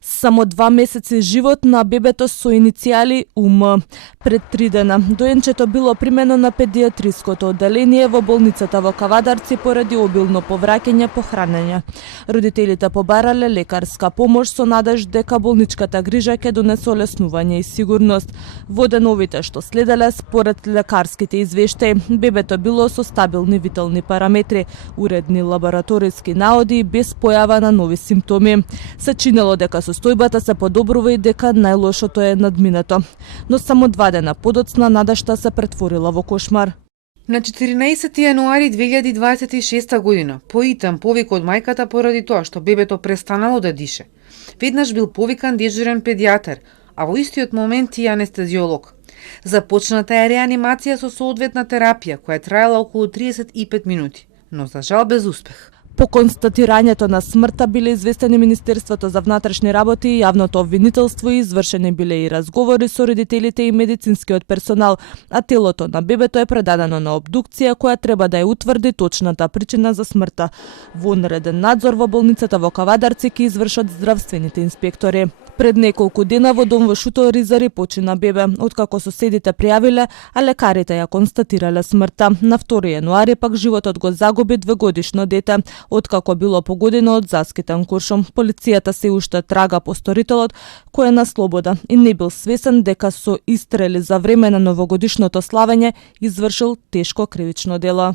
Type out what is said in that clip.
Само 2 месеци живот на бебето со иницијали УМ. Пред 3 дена доенчето било примено на педиатриското одделение во болницата во Кавадарци поради обилно повраќање по хранење. Родителите побарале лекарска помош со надеж дека болничката грижа ќе донесе олеснување и сигурност. Во деновите што следеле, според лекарските извештаи, бебето било со стабилни витални параметри, уредни лабораториски наоди и без појава на нови симптоми. Се чинело дека состојбата се подобрува и дека најлошото е надминато. Но само 2 дена подоцна надежта се претворила во кошмар. На 14 јануари 2026 година поитам повик од мајката поради тоа што бебето престанало да дише. Веднаш бил повикан дежурен педијатар, а во истиот момент и анестезиолог. Започната е реанимација со соодветна терапија која траела околу 35 минути, но за жал без успех. По констатирањето на смртта биле известени Министерството за внатрешни работи и јавното обвинителство и извршени биле и разговори со родителите и медицинскиот персонал, а телото на бебето е предадено на обдукција која треба да ја утврди точната причина за смртта. Во онреден надзор во болницата во Кавадарци ќе извршат здравствените инспектори. Пред неколку дена во дом во Шуто Ризари почина бебе, откако соседите пријавиле, а лекарите ја констатирале смртта. На 2 јануари пак животот го загуби 2-годишно дете, откако било погодено од заскитен куршум. Полицијата се уште трага по сторителот, кој е на слобода и не бил свесен дека со истрели за време на новогодишното славење извршил тешко кривично дело.